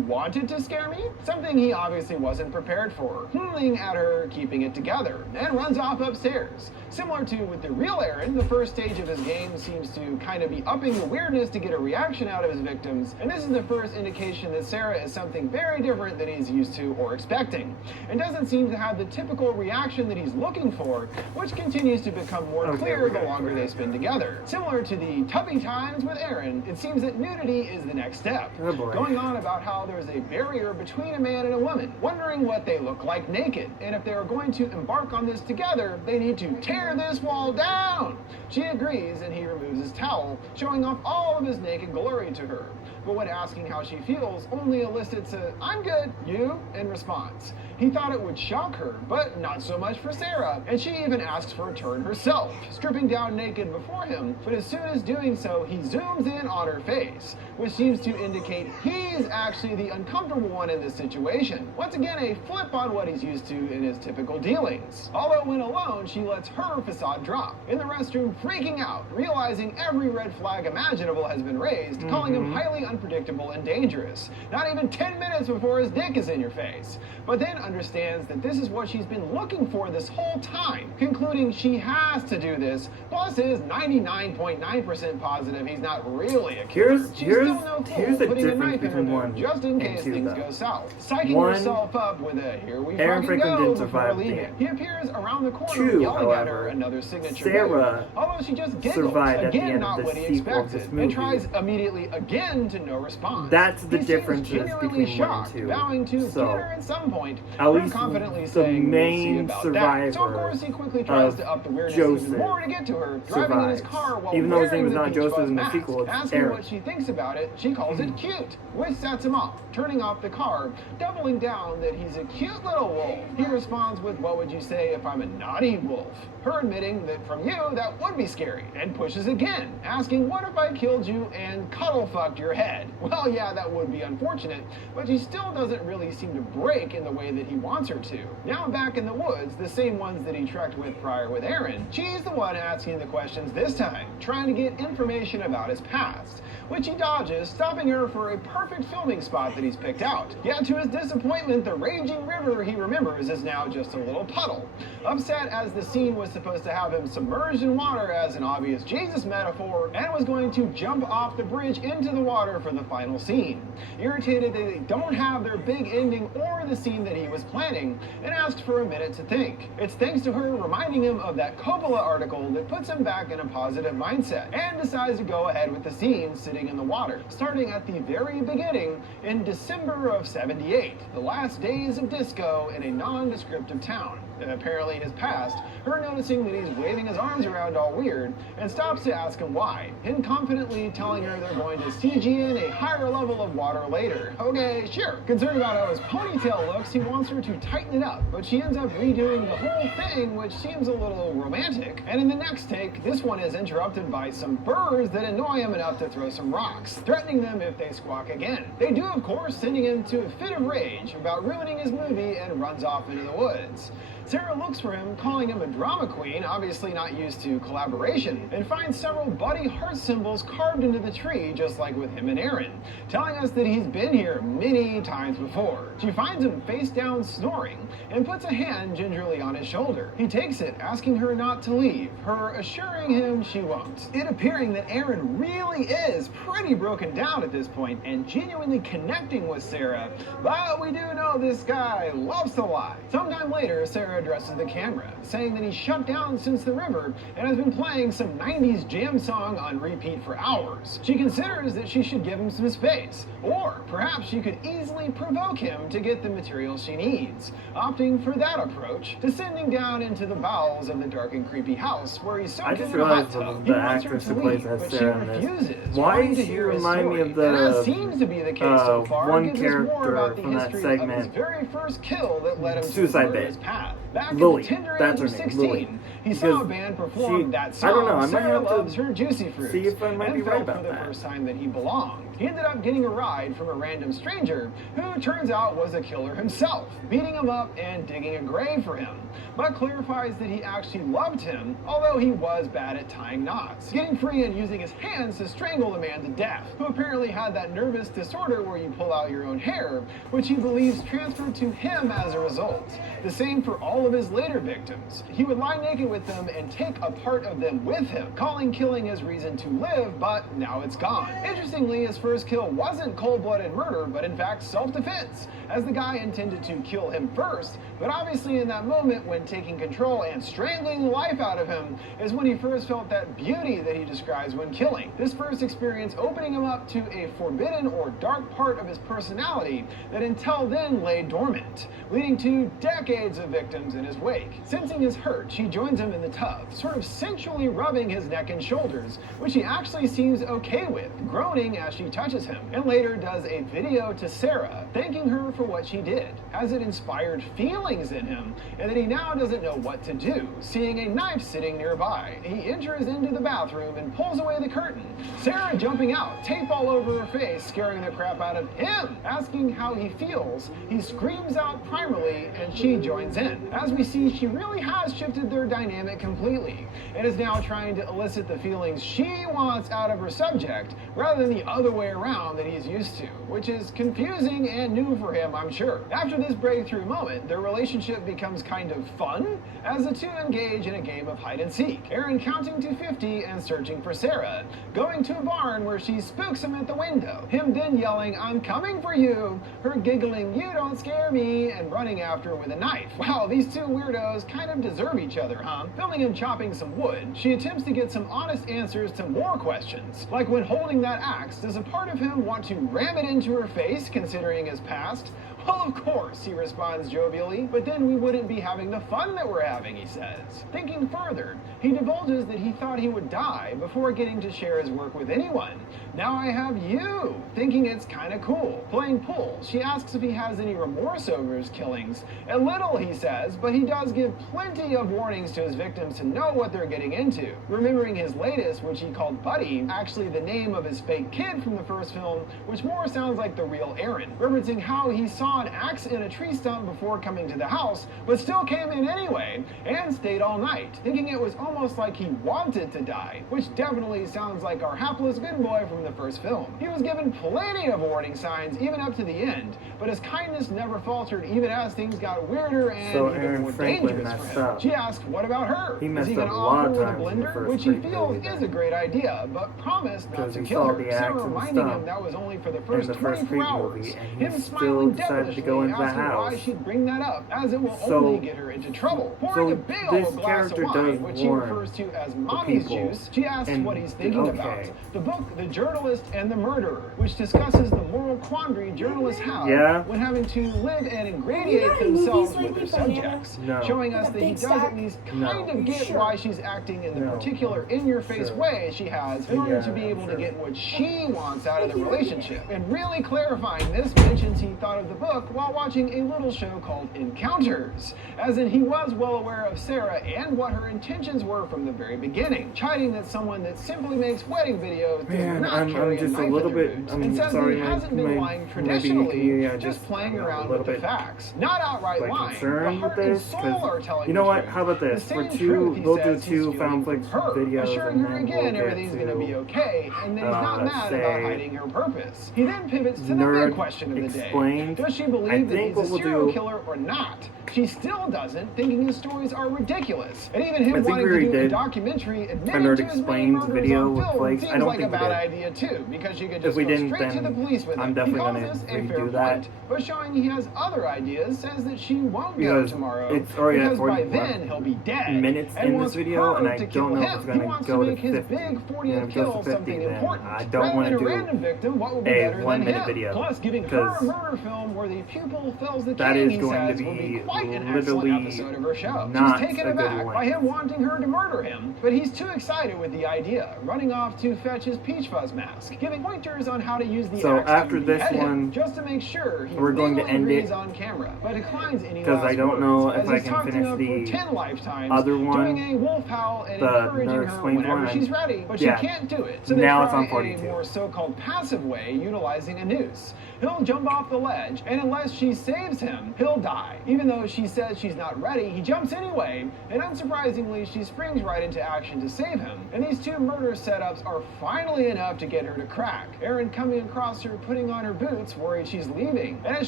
want it to scare me?" Something he obviously wasn't prepared for, hooning at her, keeping it together, and runs off upstairs. Similar to with the real Aaron, the first stage of his game seems to kind of be upping the weirdness to get a reaction out of his victims, and this is the first indication that Sarah is something very different than he's used to or expecting, and doesn't seem to have the typical reaction that he's looking for, which continues to become more clear the longer they spend together. Similar to the tubby times with Aaron, it seems that nudity is the next step, going on about how there's a barrier between a man and a woman, wondering what they look like naked, and if they are going to embark on this together, they need to tear this wall down. She agrees, and he removes his towel, showing off all of his naked glory to her. But when asking how she feels, only elicits a "I'm good, you?" in response. He thought it would shock her, but not so much for Sarah, and she even asks for a turn herself, stripping down naked before him, but as soon as doing so, so, he zooms in on her face, which seems to indicate he's actually the uncomfortable one in this situation. Once again, a flip on what he's used to in his typical dealings. Although when alone, she lets her facade drop. In the restroom, freaking out, realizing every red flag imaginable has been raised, calling him highly unpredictable and dangerous. Not even 10 minutes before his dick is in your face. But then understands that this is what she's been looking for this whole time, concluding she has to do this, plus is 99.9% positive he's not really a killer. She's still no fool, the putting a difference knife in her between throat one just in and case two, things though. go south. Psyching One, herself up with a "here we Aaron fucking Franklin go" didn't before survive leaving. the- He appears around the corner Two, yelling at her however, another signature Sarah move, although she just giggles, survived at the again end not of what the he sequel of this expected, movie. and tries immediately again to no response. That's the He seems differences genuinely between one and shocked, two. vowing to So, get her at some point, at but least confidently the saying main we'll see about that. So of survivor course he quickly tries of to up the weirdness Joseph even more to get to her, driving in his survives. car while Even though his wearing name is the not Peach Joseph Fuzz in the mask, sequel, it's asking Aaron. what she thinks about it. She calls it cute, which sets him off, turning off the car, doubling down that he's a cute little wolf. He responds with, "What would you say if I'm a naughty wolf?" Her admitting that from you, that would be scary, and pushes again, asking, "What if I killed you and cuddle fucked your head?" Well, yeah, that would be unfortunate, but she still doesn't really seem to break in the way that he wants her to. Now back in the woods, the same ones that he trekked with prior with Aaron, she's the one asking the questions this time, trying to get information about his past, which he dodges, stopping her for a perfect filming spot that he's picked out. Yet to his disappointment, the raging river he remembers is now just a little puddle. Upset as the scene was supposed to have him submerged in water as an obvious Jesus metaphor, and was going to jump off the bridge into the water for the final scene. Irritated that they don't have their big ending or the scene that he was planning, and asked for a minute to think. It's thanks to her reminding him of that Coppola article that puts him back in a positive mindset, and decides to go ahead with the scene sitting in the water, starting at the very beginning in December of '78, the last days of disco in a non-descriptive town. Apparently his past, her noticing that he's waving his arms around all weird, and stops to ask him why, him confidently telling her they're going to CG in a higher level of water later. Okay, sure. Concerned about how his ponytail looks, he wants her to tighten it up, but she ends up redoing the whole thing, which seems a little romantic. And in the next take, this one is interrupted by some birds that annoy him enough to throw some rocks, threatening them if they squawk again. They do, of course, sending him to a fit of rage about ruining his movie, and runs off into the woods. Sarah looks for him, calling him a drama queen, obviously not used to collaboration, and finds several buddy heart symbols carved into the tree, just like with him and Aaron, telling us that he's been here many times before. She finds him face down snoring, and puts a hand gingerly on his shoulder. He takes it, asking her not to leave, her assuring him she won't. It appearing that Aaron really is pretty broken down at this point, and genuinely connecting with Sarah, but we do know this guy loves to lie. Sometime later, Sarah addresses the camera, saying that he's shut down since the river and has been playing some 90s jam song on repeat for hours. She considers that she should give him some space, or perhaps she could easily provoke him to get the material she needs, opting for that approach, descending down into the bowels of the dark and creepy house where he's soaking I just in a hot realized tub. the He wants her actress to who plays leave, as but she Sarah in this. refuses, Why wanting does to she hear his remind me story. of the, And as seems to be the case so far, one gives us more character about the from that history of his segment, very first kill that led him to Suicide his murderous Bit. path. Back Lily, at the tender that's age her of name, 16, Lily. he saw Because a band perform she- that song, I don't know, I might Sarah have to Loves Her Juicy Fruit, see if I might and be right felt about for the that. first time that he belonged. He ended up getting a ride from a random stranger, who turns out was a killer himself, beating him up and digging a grave for him, but clarifies that he actually loved him, although he was bad at tying knots, getting free and using his hands to strangle the man to death, who apparently had that nervous disorder where you pull out your own hair, which he believes transferred to him as a result. The same for all of his later victims. He would lie naked with them and take a part of them with him, calling killing his reason to live, but now it's gone. Interestingly, his first kill wasn't cold-blooded murder, but in fact self-defense, as the guy intended to kill him first, but obviously in that moment when taking control and strangling the life out of him is when he first felt that beauty that he describes when killing. This first experience opening him up to a forbidden or dark part of his personality that until then lay dormant, leading to decades of victims in his wake. Sensing his hurt, she joins him in the tub, sort of sensually rubbing his neck and shoulders, which he actually seems okay with, groaning as she touches him, and later does a video to Sarah thanking her for what she did, as it inspired feelings in him, and that he now doesn't know what to do, seeing a knife sitting nearby. He enters into the bathroom and pulls away the curtain, Sarah jumping out, tape all over her face, scaring the crap out of him. Asking how he feels, he screams out primarily, and she joins in. As we see, she really has shifted their dynamic completely, and is now trying to elicit the feelings she wants out of her subject, rather than the other way around that he's used to, which is confusing and new for him, I'm sure. After this breakthrough moment, their relationship becomes kind of fun, as the two engage in a game of hide and seek, Aaron counting to 50 and searching for Sarah, going to a barn where she spooks him at the window, him then yelling, "I'm coming for you," her giggling, "You don't scare me," and running after her with a knife. Wow, these two weirdos kind of deserve each other, huh? Filming him chopping some wood, she attempts to get some honest answers to more questions, like when holding that axe, does a part of him want to ram it into her face, considering his past? Well, of course, he responds jovially, but then we wouldn't be having the fun that we're having, he says. Thinking further, he divulges that he thought he would die before getting to share his work with anyone. "Now I have you," thinking it's kinda cool. Playing pool, she asks if he has any remorse over his killings. A little, he says, but he does give plenty of warnings to his victims to know what they're getting into. Remembering his latest, which he called Buddy, actually the name of his fake kid from the first film, which more sounds like the real Aaron. Referencing how he saw an axe in a tree stump before coming to the house, but still came in anyway, and stayed all night, thinking it was almost like he wanted to die, which definitely sounds like our hapless good boy from the first film. He was given plenty of warning signs, even up to the end, but his kindness never faltered even as things got weirder and So even Aaron more Franklin dangerous for messed him. up. She asked, what about her? He Is messed he up gonna a lot offer of her the times in the blender? first Which he three feels movies. is a great idea, but promised not Because to he kill saw her. the axe Sarah and reminding him stump that was only for the in first the first 24 Creed hours. movie, and he Him still smiling decided to go into the asking why house. she'd bring that up, as it will So- only get her into trouble. Pouring so a big this old glass character of does wine, which he warn refers to as mommy's people, juice, she asks and- what he's thinking okay. about. The book, The Journalist and the Murderer, which discusses the moral quandary journalists have Yeah. when having to live and You ingrediate got any movies themselves with lately, their Banana? subjects, No. showing us With a that he big does stack? at least No. kind of get Sure. why she's acting in the No. particular in-your-face Sure. way she has in order Yeah, to be able sure. to get what she wants out of the relationship. And really clarifying this mentions he thought of the book while watching a little show called Encounters, as in he was well aware of Sarah and what her intentions were from the very beginning, chiding that someone that simply makes wedding videos does Man, not I'm carry just a a knife little in their bit- boots, I'm and says sorry, that he hasn't been maybe lying can traditionally, you, just playing a around little with the bit, facts, not outright like, lying. concerned The with heart and this, soul 'cause are telling you know the what? truth. How about this? The For same two, truth he we'll do says he's two stealing conflict from her, videos, assuring and her then again we'll everything's get going to be to, okay, and that he's not mad about say, hiding her purpose. He then pivots to the Nerd big question of the day. Explained. Does she I believe that think he's what a we'll serial do- killer or not? She still doesn't, thinking his stories are ridiculous. And even him I think wanting we to already do a did documentary a admitting Nerd to his many Explained murders video on with film Flakes. seems I don't like a think we bad did. idea too, because you could If just we go didn't, straight to the then police with I'm it. definitely He calls gonna this a redo fair that. point, but showing he has other ideas, says that she won't go Because tomorrow it's already at because by 41 then he'll be dead. minutes and in this wants video, her and I to kill don't know if him. it's gonna He wants go to to make his 50. big And 40th if it goes kill to 50, something then important. I don't Rather wanna than a do random victim, what would be a better than 1 minute him? video, Plus, giving her a because murder film where the pupil fells the that king, is he going to says, will be be quite an excellent literally episode of her show. not She's taken a good aback one. by him wanting her to murder him, but he's too excited with the idea, running off to fetch his Peach Fuzz mask, giving pointers on how to use the So axe after to this behead him, one, just to make sure he we're going to legally end agrees it, on camera, but declines any because I last don't know words, if as I he's can talked finish enough the for 10 lifetimes, other one, doing a wolf howl and the encouraging Nerd her Explained whenever one. she's ready, but Yeah. she can't do it. So they Now it's try on 42. a more so-called passive way, utilizing a noose. He'll jump off the ledge, and unless she saves him, he'll die. Even though she says she's not ready, he jumps anyway, and unsurprisingly, she springs right into action to save him. And these two murder setups are finally enough to get her to crack. Aaron coming across her putting on her boots, worried she's leaving. And it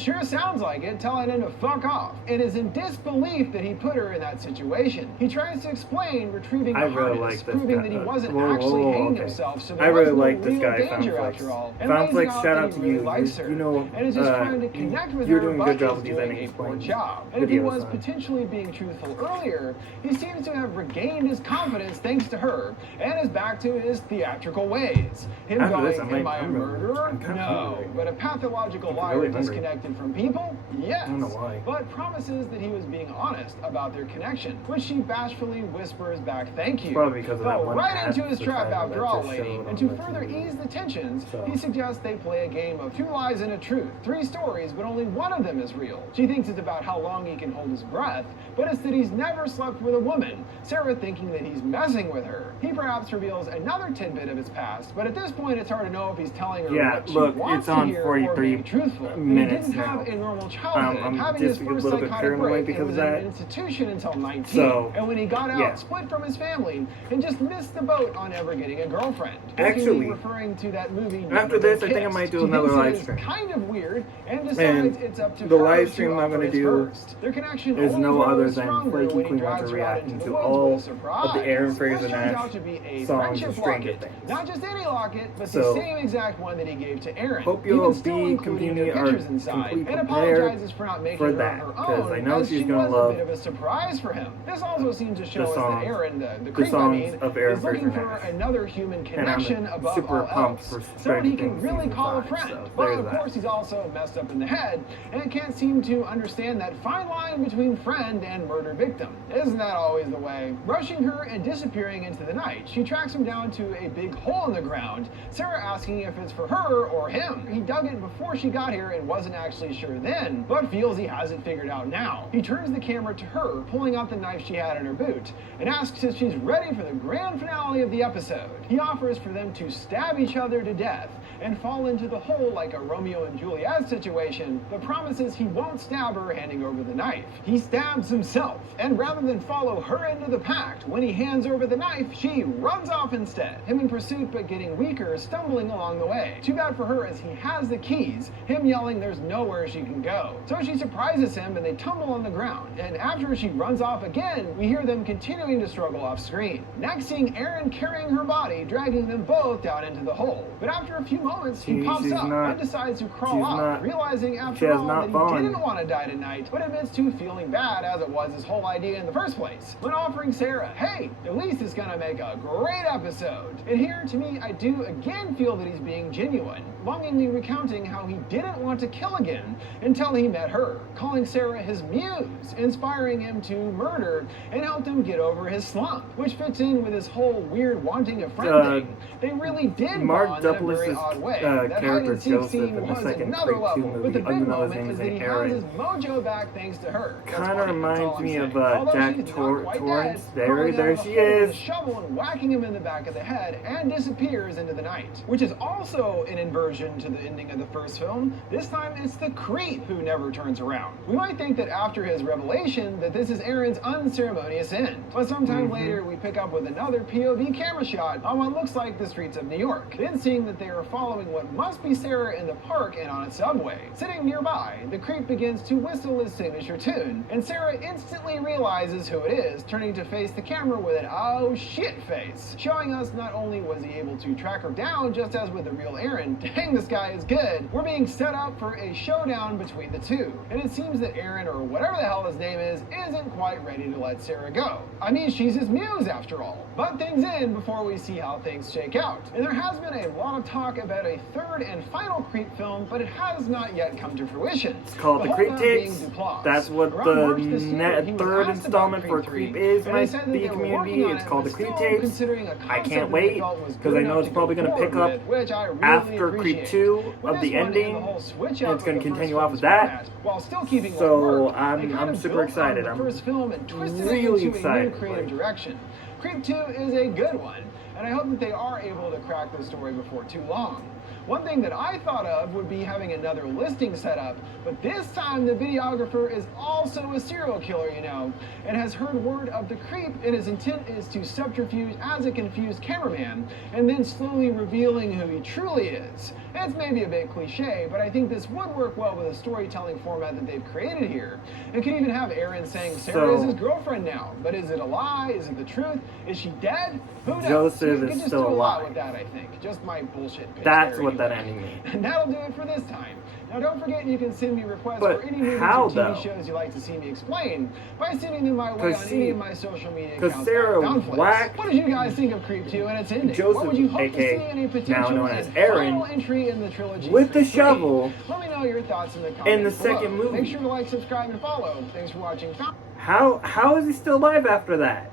sure sounds like it, telling him to fuck off. And is in disbelief that he put her in that situation. He tries to explain, retrieving I the really harness, like this proving guy. that he wasn't Whoa, actually whoa, hanging okay. himself, so I there really was no like this real guy, danger Foundflix. after all. And lays Foundflix, out shout that out he to really you. likes her, You know, and is just trying to you connect connect with You're her, doing a but good job is with these doing ending a poor explains job. And if he videos was on. potentially being truthful earlier, he seems to have regained his confidence thanks to her and is back to his theatrical ways. Him After going, this, am I a I'm murderer? kinda No. hungry. But a pathological I'm liar really hungry. disconnected from people? Yes. I don't know why. But promises that he was being honest about their connection, which she bashfully whispers back, thank you. Probably because of that Fell one right ad into his trap subscriber after that all, just lady. showed And on to the further TV. ease the tensions, So. he suggests they play a game of 2 lies and a truth. 3 stories, but only one of them is real. She thinks it's about how long he can hold his breath, but it's that he's never slept with a woman, Sarah thinking that he's messing with her. He perhaps reveals another tidbit of his past, but at this point it's hard to know if he's telling her Yeah, what she look, wants it's on to hear 43 or being truthful. That he minutes didn't have now. a normal childhood, I'm having his just a first little bit psychotic paranoid break because and was of in that. an institution until 19. So, And when he got out, yeah. split from his family and just missed the boat on ever getting a girlfriend. Actually, jokingly referring to that movie. after this, I think I might do another live stream. Kind of weird, and decides And it's up to the her live to stream I'm offer gonna his do first. Their connection is only no grows other than stronger Flaky when he Queen drags wants to her out react into to the woods all with a of the Aaron Fraser This turns Nash out to be a songs friendship of Stranger locket. Things. Not just any locket, but So, the same exact one that he gave to Aaron. hope Even you'll still be including their completely pictures inside, completely and prepared apologizes for not making for her that, on her 'cause own, I know as she's she gonna was love a bit of a surprise for him. This also seems to show the us songs- that Aaron, the the creep, I songs mean, of Aaron is looking Fraser for Nash. another human And connection I'm above super all pumped else. for Someone he Stranger can Things really season call a 5, friend. so But there's of that. course he's also messed up in the head and can't seem to understand that fine line between friend and murder victim. Isn't that always the way? Rushing her and disappearing into the night, she tracks him down to a big hole in the ground, Sarah asking if it's for her or him. He dug it before she got here and wasn't actually sure then, but feels he has it figured out now. He turns the camera to her, pulling out the knife she had in her boot, and asks if she's ready for the grand finale of the episode. He offers for them to stab each other to death and fall into the hole like a Romeo and Juliet situation, but promises he won't stab her handing over the knife. He stabs himself, and rather than follow her into the pact, when he hands over the knife, she runs off instead. Him in pursuit, but getting weaker, stumbling along the way. Too bad for her as he has the keys, him yelling there's nowhere she can go. So she surprises him and they tumble on the ground, and after she runs off again, we hear them continuing to struggle off screen. Next seeing Aaron carrying her body, dragging them both down into the hole. But after a few moments, he pops She's up not- and decides to crawl she's out, not- realizing she after has all not that he fallen. didn't want to die tonight, but admits to feeling bad as it was his whole idea in the first place. When offering Sarah, hey, at least it's gonna make a great episode. And here, to me, I do again feel that he's being genuine, longingly recounting how he didn't want to kill again until he met her, calling Sarah his muse, inspiring him to murder, and helped him get over his slump, which fits in with his whole weird wanting a friend thing. They really did Mark bond in a very Duplass's, odd way. That character hide-and-seek Joseph scene in the was second another Creep 2 level, movie, but the big even though his moment name is is that he has Aaron. his mojo back thanks to her. That's Kind of funny, that's reminds all I'm me of saying. Although Jack she's not quite Torrance. dead, crawling There out of she the hole with is. a shovel and whacking him in the back of the head and disappears into the night, which is also an inversion to the ending of the first film. This time it's the creep who never turns around. We might think that after his revelation that this is Aaron's unceremonious end, but sometime later we pick up with another POV camera shot on what looks like the streets of New York. Then seeing that they are following what must be Sarah in the park and on a subway. Sitting nearby, the creep begins to whistle his signature tune, and Sarah instantly realizes who it is, turning to face the camera with an oh shit face, showing us not only was he able to track her down just as with the real Aaron, dang this guy is good, we're being set up for a showdown between the two. And it seems that Aaron, or whatever the hell his name is, isn't quite ready to let Sarah go. I mean, she's his muse after all. But things end before we see how things shake out. And there has been a lot of talk about a third and final Creep film, but it has not yet come to fruition. It's called The Creep holdup being Tapes. Duplass. That's what Around the March this year, he was third asked installment about for Creep Creep is, 3, my and they said that B they were community. working on It's it, called but The Creep still Tapes. considering a I concept can't that they wait, felt was 'cause good I know enough it's to probably go gonna pick forward up with, which I really after Creep appreciate. 2 With of this the one and ending, the whole switch and up it's gonna of the continue first off of film's that. format, while still keeping So, what worked. I'm- They kind I'm of super built on excited. the I'm first film and twisted it really into a excited, new creative like- direction. Creep 2 is a good one, and I hope that they are able to crack the story before too long. One thing that I thought of would be having another listing set up, but this time the videographer is also a serial killer, you know, and has heard word of the creep, and his intent is to subterfuge as a confused cameraman, and then slowly revealing who he truly is. It's maybe a bit cliche, but I think this would work well with the storytelling format that they've created here. It could even have Aaron saying Sarah is his girlfriend now, but is it a lie? Is it the truth? Is she dead? Who knows? Joseph You is could just still do a lot alive. with that, I think. Just my bullshit pitch That's there what that anyway. ending means. And that'll do it for this time. Now Now, don't forget you can send me requests But for any movies how, or TV though? shows you'd like to see me explain by sending them my way 'Cause on see- any of my social media 'cause accounts. Sarah Downflips. whacked What did you guys think of Creep 2 and its ending? Joseph, what would you hope to aka see in a now potential known as and Aaron, final entry in the trilogy? with the Creep 3? shovel Let me know your thoughts in the comments in the below. second movie. Make sure to like, subscribe, and follow. Thanks for watching. How is he still alive after that?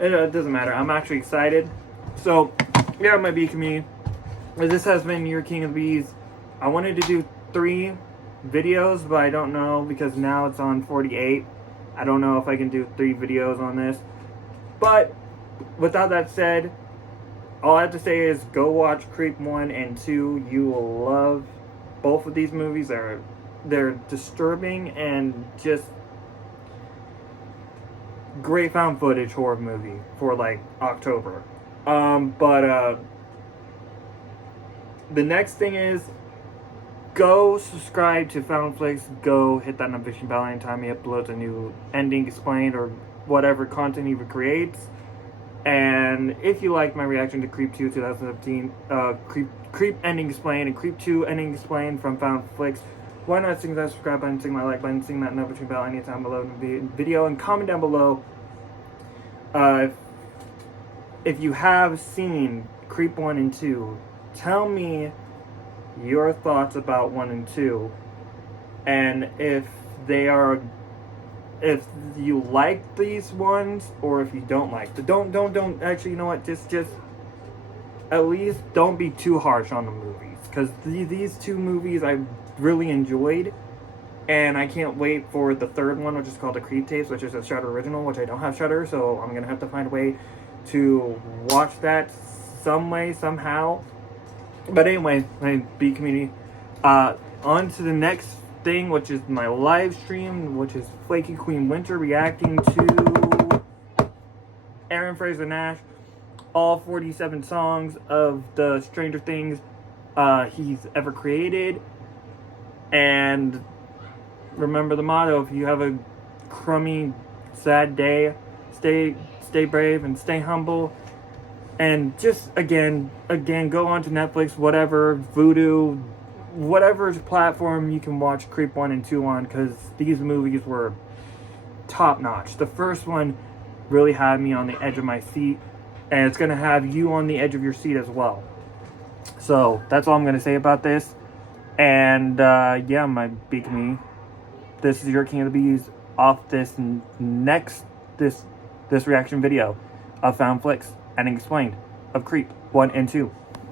It doesn't matter. I'm actually excited. So, yeah, my bee community. This has been your King of the Bees. I wanted to do 3 videos, but I don't know because now it's on 48. I don't know if I can do 3 videos on this. But, without that said, all I have to say is go watch Creep 1 and 2. You will love both of these movies. They're disturbing and just great found footage horror movie for like October. But the next thing is go subscribe to FoundFlix. Go hit that notification bell anytime he uploads a new ending explained or whatever content he creates. And if you like my reaction to Creep 2 2017, Creep Ending Explained and Creep 2 Ending Explained from FoundFlix, why not sing that subscribe button, sing my like button, sing that notification bell anytime below the video, and comment down below if you have seen Creep 1 and 2. Tell me your thoughts about 1 and 2, and if you like these ones or if you don't like them. Don't actually, you know what, just at least don't be too harsh on the movies, because these 2 movies I really enjoyed, and I can't wait for the 3rd one, which is called The Creep Tapes, which is a Shudder original, which I don't have Shudder, so I'm gonna have to find a way to watch that some way, somehow. But anyway, my B community, on to the next thing, which is my live stream, which is Flaky Queen Winter reacting to Aaron Fraser Nash, all 47 songs of the Stranger Things he's ever created. And remember the motto: if you have a crummy, sad day, stay brave and stay humble. And just again, go on to Netflix, whatever, Vudu, whatever platform you can watch Creep 1 and 2 on, because these movies were top notch. The first one really had me on the edge of my seat, and it's gonna have you on the edge of your seat as well. So that's all I'm gonna say about this. And yeah, my big me. This is your King of the Bees off this this reaction video of FoundFlix and Explained of Creep 1 and 2.